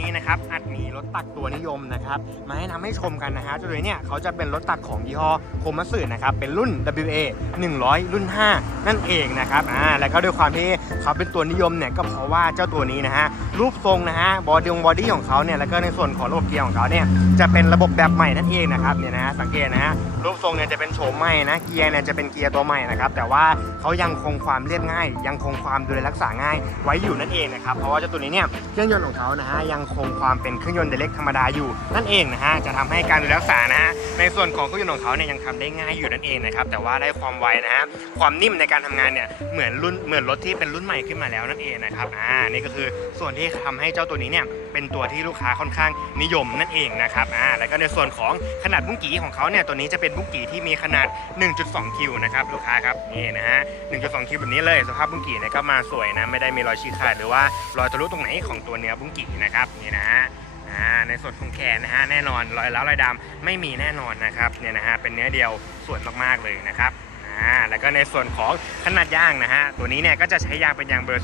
นี้นะครับอัดมีรถตักตัวนิยมนะครับมาให้นำให้ชมกันนะฮะตัวนี้เนี่ยเขาจะเป็นรถตักของยี่ห้อโคมัสึนะครับเป็นรุ่น WA 100 รุ่น 5 นั่นเองนะครับอ่าแล้วก็ด้วยความที่เขาเป็นตัวนิยมเนี่ยก็เพราะว่าเจ้าตัวนี้นะฮะ รูปทรงนะฮะบอดี้บอดี้ของเขาเนี่ยแล้วก็ในส่วนของระบบเกียร์ของเขาเนี่ยจะเป็นระบบแบบใหม่นั่นเองนะครับเนี่ยนะฮะสังเกตนะฮะรูปทรงเนี่ยจะเป็นโฉมใหม่นะเกียร์เนี่ยจะเป็นเกียร์ตัวใหม่นะครับแต่ว่าเขายังคงความเรียบง่าย ยังคงความดูแลรักษาง่ายไว้อยู่นั่นเองนะครับเพราะว่าเจ้าตัวนี้เนี่ยเครื่องยนต์ของเขานะฮะยังคงความเป็นเครื่องยนต์เดเล็กธรรมดาอยู่นั่นเองนะฮะจะทำให้การดูแลรักษานะฮะในส่วนของเครื่องยนต์ของเขาเนี่ยยังทำได้ง่ายอยู่นั่นเองนะครับแต่ว่าได้ความไวนะฮะความนิ่มในการทำงานเนี่ยเหมือนรุ่นเหมือนรถที่เป็นรุ่นใหม่ขึ้นมาแล้วนั่นเองนะครับอ่านี่ก็คือส่วนที่ทำให้เจ้าตัวนี้เนี่ยเป็นตัวที่ลูกค้าค่อนข้างนิยมนั่นเองนะครับอ่าแล้วก็ในส่วนของขนาดบุ้งกีของเขาเนี่ยตัวนี้จะเป็นบุ้งกีที่มีขนาด 1.2 คิวนะครับลูกค้าครับนี่นะฮะ 1.2 คิวแบบนี้เลยสภาพบุ้งกีเนี่ยก็มาสวยนะไม่ได้มีรอยฉีกขาดหรือว่ารอยทะลุตรงไหนของตัวเนื้อบุ้งกีนะครับนี่นะฮะอ่าในส่วนของแขนนะฮะแน่นอนรอยแล้วรอยดำไม่มีแน่นอนนะครับเนี่ยนะฮะเป็นเนื้อเดียวสวยมากๆเลยนะครับ อ่าแล้วก็ในส่วนของขนาดยางนะฮะตัวนี้เนี่ยก็จะใช้ยางเป็นยางเบอร์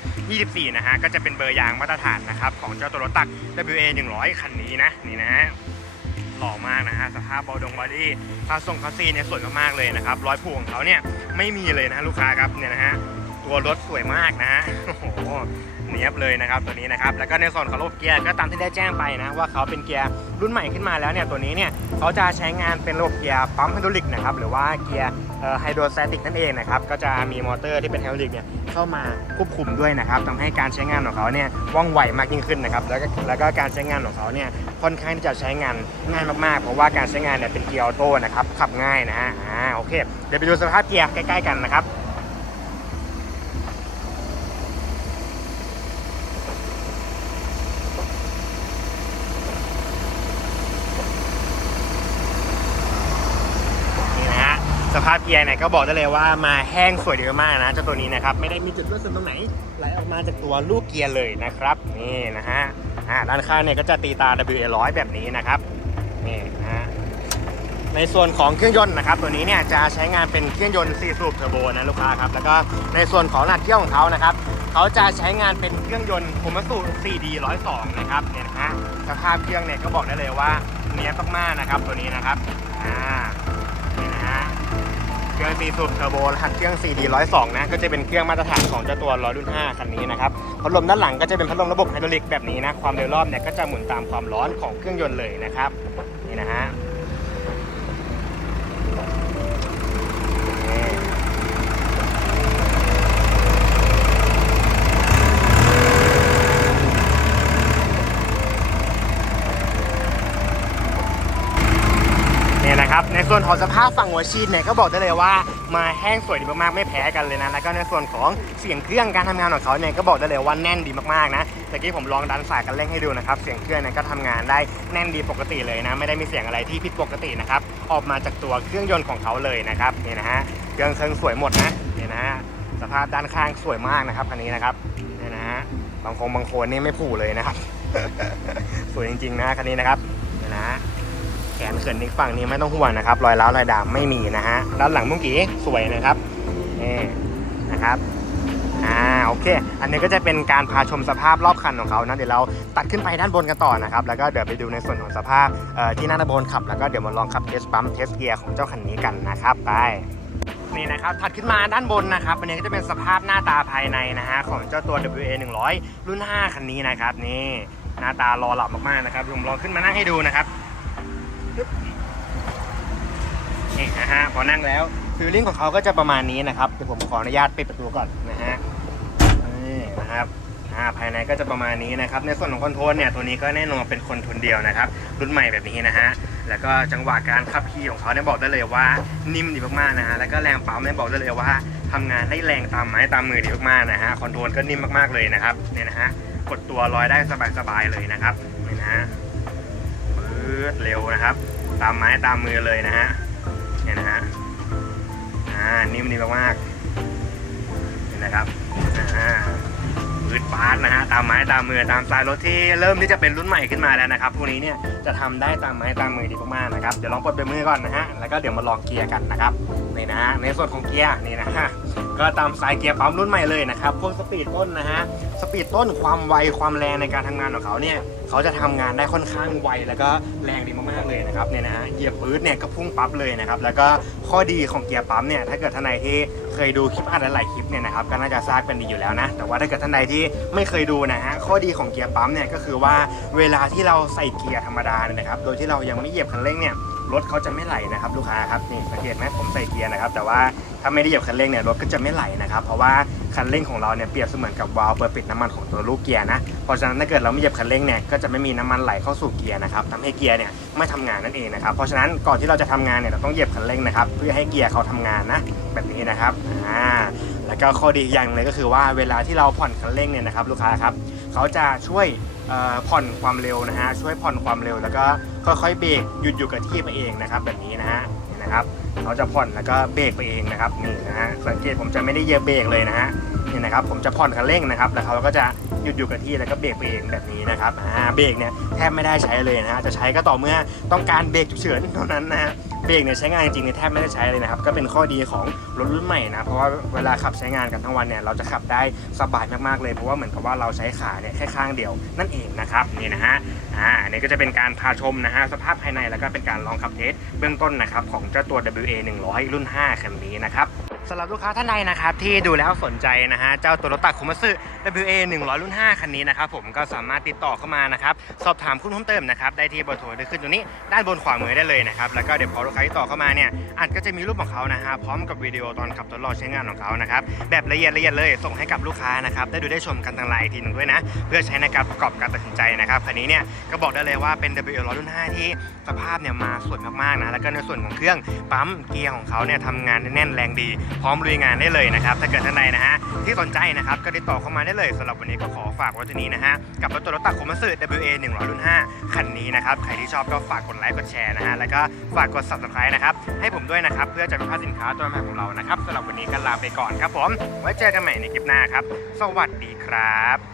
16.9 24 นะฮะก็จะเป็นเบอร์ยางมาตรฐานนะครับของเจ้าตัวรถตัก WA 100 คันนี้นะนี่นะฮะหล่อมากนะฮะสภาพบอดงบอดี้คาทรงคาซีเนี่ยสวยมากๆเลยนะครับร้อยผูกของเขาเนี่ยไม่มีเลยนะฮะลูกค้าครับเนี่ยนะฮะตัวรถสวยมากนะฮะโอ้โห เนียบเลยนะครับตัวนี้นะครับแล้วก็ในส่วนของระบบเกียร์ก็ตามที่ได้แจ้งไปนะว่าเขาเป็นเกียร์รุ่นใหม่ขึ้นมาแล้วเนี่ยตัวนี้เนี่ยเขาจะใช้งานเป็นระบบเกียร์ปั๊มไฮดรอลิกนะครับหรือว่าเกียร์ไฮโดรสแตติกนั่นเองนะครับก็จะมีมอเตอร์ที่เป็นไฮดรอลิกเนี่ยเข้ามาควบคุมด้วยนะครับทำให้การใช้งานของเขาเนี่ยว่องไวมากยิ่งขึ้นนะครับแล้วก็แล้วก็การใช้งานของเขาเนี่ยค่อนข้างที่จะใช้งานง่ายมากๆ เพราะว่าการใช้งานเนี่ยเป็นเกียร์ออโต้นะครับขับง่ายนะฮะอ่าโอเคเดี๋ยวไปดูสภาพเกียร์ใกล้ๆกันนะครับ นี่นะฮะ สภาพเกียร์เนี่ยก็บอกได้เลยว่ามาแห้งสวยดีมากนะเจ้าตัวนี้นะครับไม่ได้มีจุดรั่วซึมตรงไหนไหลออกมาจากตัวลูกเกียร์เลยนะครับนี่นะฮะอ่าด้านข้างเนี่ยก็จะตีตา WA100 แบบนี้นะครับนี่นะฮะในส่วนของเครื่องยนต์นะครับตัวนี้เนี่ยจะใช้งานเป็นเครื่องยนต์4สูบเทอร์โบนะลูกค้าครับแล้วก็ในส่วนของหน้าเที่ยวของเขานะครับเขาจะใช้งานเป็นเครื่องยนต์โคมัตสุ 4D 102 นะครับเนี่ยนะฮะสภาพเครื่องเนี่ยก็บอกได้เลยว่าเนี้ยมากๆนะครับตัวนี้นะครับอ่า เครื่อง4สูบเทอร์โบรหัสเครื่อง 4D 102 นะก็จะเป็นเครื่องมาตรฐานของเจ้าตัวร้อยรุ่น 5 คันนี้นะครับพัดลมด้านหลังก็จะเป็นพัดลมระบบไฮดรอลิกแบบนี้นะความเร็วรอบเนี่ยก็จะหมุนตามความร้อนของเครื่องยนต์เลยนะครับนี่นะฮะนี่เนะครับ ในส่วนของสภาพฝั่งหัวชีนเนี่ยก็บอกได้เลยว่ามาแห้งสวยดีมากๆไม่แพ้กันเลยนะ แล้วก็ในส่วนของเสียงเครื่องการทำงานของเขาเนี่ยก็บอกได้เลยว่าแน่นดีมากๆนะแต่กี้ผมลองดันสายกันเร่งให้ดูนะครับ เสียงเครื่องเนี่ยก็ทำงานได้แน่นดีปกติเลยนะ ไม่ได้มีเสียงอะไรที่ผิดปกตินะครับ ออกมาจากตัวเครื่องยนต์ของเขาเลยนะครับนี่นะฮะเครื่องเชิงสวยหมดนะนี่นะฮะสภาพด้านข้างสวยมากนะครับคันนี้นะครับนี่นะฮะบางคงบางโคนนี่ไม่ผูเลยนะครับ สวยจริงๆนะคันนี้นะครับนี่นะฮะ นเขินอีกฝั่งนี้ไม่ต้องห่วงนะครับ รอยร้าวรอยดำไม่มีนะฮะ ด้านหลังมุ้งกี้สวยนะครับนี่นะครับอ่าโอเค อันนี้ก็จะเป็นการพาชมสภาพรอบคันของเขานะเดี๋ยวเราตัดขึ้นไปด้านบนกันต่อนะครับ แล้วก็เดี๋ยวไปดูในส่วนของสภาพที่หน้าด้านบนขับ แล้วก็เดี๋ยวมาลองขับเทสปั๊มเทสเกียร์ของเจ้าคันนี้กันนะครับไปนี่นะครับถัดขึ้นมาด้านบนนะครับอันนี้ก็จะเป็นสภาพหน้าตาภายในนะฮะของเจ้าตัว WA 100 รุ่น 5 คันนี้นะครับนี่หน้าตารอหลับมากๆนะครับผมลองขึ้นมานั่งให้ดูนะครับ นี่นะฮะพอนั่งแล้วฟิลลิ่งของเขาก็จะประมาณนี้นะครับเดี๋ยวผมขออนุญาตปิดประตูก่อนนะฮะนี่นะครับอ่าภายในก็จะประมาณนี้นะครับ ในส่วนของคอนโทรลเนี่ยตัวนี้ก็แน่นอนเป็นคอนโทรลเดียวนะครับ รุ่นใหม่แบบนี้นะฮะแล้วก็จังหวะการขับขี่ของเขาเนี่ยบอกได้เลยว่านิ่มดีมากๆนะฮะแล้วก็แรงปั๊มเนี่ยบอกได้เลยว่าทำงานได้แรงตามไม้ตามมือดีมากๆนะฮะคอนโทรลก็นิ่มมากๆเลยนะครับเนี่ยนะฮะกดตัวลอยได้สบายๆเลยนะครับเนี่ยนะฮะ ดเร็วนะครับ ตามไม้ตามมือเลยนะฮะเนี่ยนะฮะอ่านิ่มดีมากๆเห็นนะครับอ่าพืดปาร์ตนะฮะตามไม้ตามมือตามสายรถที่เริ่มที่จะเป็นรุ่นใหม่ขึ้นมาแล้วนะครับพวกนี้เนี่ยจะทำได้ตามไม้ตามมือดีมากๆนะครับเดี๋ยวลองปิดเป็นมือก่อนนะฮะแล้วก็เดี๋ยวมาลองเกียร์กันนะครับนี่นะฮะในส่วนของเกียร์นี่นะฮะก็ตามสายเกียร์ปั๊มรุ่นใหม่เลยนะครับพวกสปีดต้นนะฮะสปีดต้นความไวความแรงในการทำงานของเขาเนี่ยเขาจะทำงานได้ค่อนข้างไวแล้วก็แรงดีมากๆเลยนะครับเนี่ยนะฮะเหยียบปื๊ดเนี่ยก็พุ่งปั๊บเลยนะครับแล้วก็ข้อดีของเกียร์ปั๊มเนี่ยถ้าเกิดท่านใดที่เคยดูคลิปอัดหลายๆคลิปเนี่ยนะครับก็น่าจะทราบกันดีอยู่แล้วนะแต่ว่าถ้าเกิดท่านใดที่ไม่เคยดูนะฮะข้อดีของเกียร์ปั๊มเนี่ยก็คือว่าเวลาที่เราใส่เกียร์ธรรมดาเนี่ยนะครับโดยที่เรายังไม่เหยียบคันเร่งเนี่ย รถเขาจะไม่ไหลนะครับลูกค้าครับนี่สังเกตไหมผมใส่เกียร์นะครับ แต่ว่าถ้าไม่ได้เหยียบคันเร่งเนี่ยรถก็จะไม่ไหลนะครับเพราะว่าคันเร่งของเราเนี่ยเปรียบเสมือนกับวาล์วเปิดปิดน้ำมันของตัวลูกเกียร์นะเพราะฉะนั้นถ้าเกิดเราไม่เหยียบคันเร่งเนี่ยก็จะไม่มีน้ำมันไหลเข้าสู่เกียร์นะครับทำให้เกียร์เนี่ยไม่ทำงานนั่นเองนะครับเพราะฉะนั้นก่อนที่เราจะทำงานเนี่ยเราต้องเหยียบคันเร่งนะครับเพื่อให้เกียร์เขาทำงานนะแบบนี้นะครับอ่าแล้วก็ข้อดีอย่างเลยก็คือว่าเวลาที่เราผ่อนคันเร่งเนี่ยนะครับลูกค้าครับเขาจะช่วยผ่อนความเร็วนะฮะช่วยผ่อนความเร็วแล้วก็ ค่อยๆเบรกหยุดอยู่กับที่ไปเองนะครับ แบบนี้นะฮะนี่นะครับเขาจะผ่อนแล้วก็เบรกไปเองนะครับนี่นะฮะสังเกตผมจะไม่ได้เหยียบเบรกเลยนะฮะนี่นะครับผมจะผ่อนคันเร่งนะครับ แล้วเขาก็จะหยุดอยู่กับที่แล้วก็เบรกไปเองแบบนี้นะครับอ่าเบรกเนี่ยแทบไม่ได้ใช้เลยนะฮะจะใช้ก็ต่อเมื่อต้องการเบรกฉุกเฉินเท่านั้นนะฮะ เบรกเนี่ยใช้งานจริงๆแทบไม่ได้ใช้เลยนะครับ ก็เป็นข้อดีของรถรุ่นใหม่นะ เพราะว่าเวลาขับใช้งานกันทั้งวันเนี่ยเราจะขับได้สบายมากๆเลยเพราะว่าเหมือนกับว่าเราใช้ขาเนี่ยแค่ข้างเดียวนั่นเองนะครับนี่นะฮะอ่าอันนี่ก็จะเป็นการพาชมนะฮะสภาพภายในแล้วก็เป็นการลองขับเทสเบื้องต้นนะครับของเจ้าตัว WA 100 รุ่น 5คันนี้นะครับ สำหรับลูกค้าท่านใดนะครับที่ดูแล้วสนใจนะฮะเจ้าตัวรถตักคุมัสึ WA 100 รุ่น 5 คันนี้นะครับผมก็สามารถติดต่อเข้ามานะครับสอบถามคุณเพิ่มเติมนะครับได้ที่เบอร์โทรที่ขึ้นตรงนี้ด้านบนขวามือได้เลยนะครับแล้วก็เดี๋ยวพอลูกค้าที่ต่อเข้ามาเนี่ยอาจก็จะมีรูปของเขานะฮะพร้อมกับวิดีโอตอนขับทดลองใช้งานของเขานะครับแบบละเอียดละเอียดเลยส่งให้กับลูกค้านะครับได้ดูได้ชมกันทางไลน์อีกทีหนึงด้วยนะเพื่อใช้ในการประกอบการตัดสินใจนะครับคันนี้เนี่ยก็บอกได้เลยว่าเป็น WA 100 รุ่น 5 ที่สภาพเนี่ยมาสวยมากๆนะแล้วก็ในส่วนของเครื่องปั๊มเกียร์ของเขาเนี่ยทำงานแน่นแรงดี พร้อมลุยงานได้เลยนะครับถ้าเกิดท่านใดนะฮะที่สนใจนะครับก็ติดต่อเข้ามาได้เลยสำหรับวันนี้ก็ขอฝากไว้ที่นี้นะฮะกับรถตัวรถตักโคมัสึ WA 100รุ่น5คันนี้นะครับใครที่ชอบก็ฝากกดไลค์กดแชร์นะฮะแล้วก็ฝากกด subscribe นะครับให้ผมด้วยนะครับเพื่อจะไม่พลาดสินค้าตัวใหม่ของเรานะครับสำหรับวันนี้ก็ลาไปก่อนครับผมไว้เจอกันใหม่ในคลิปหน้าครับ สวัสดีครับ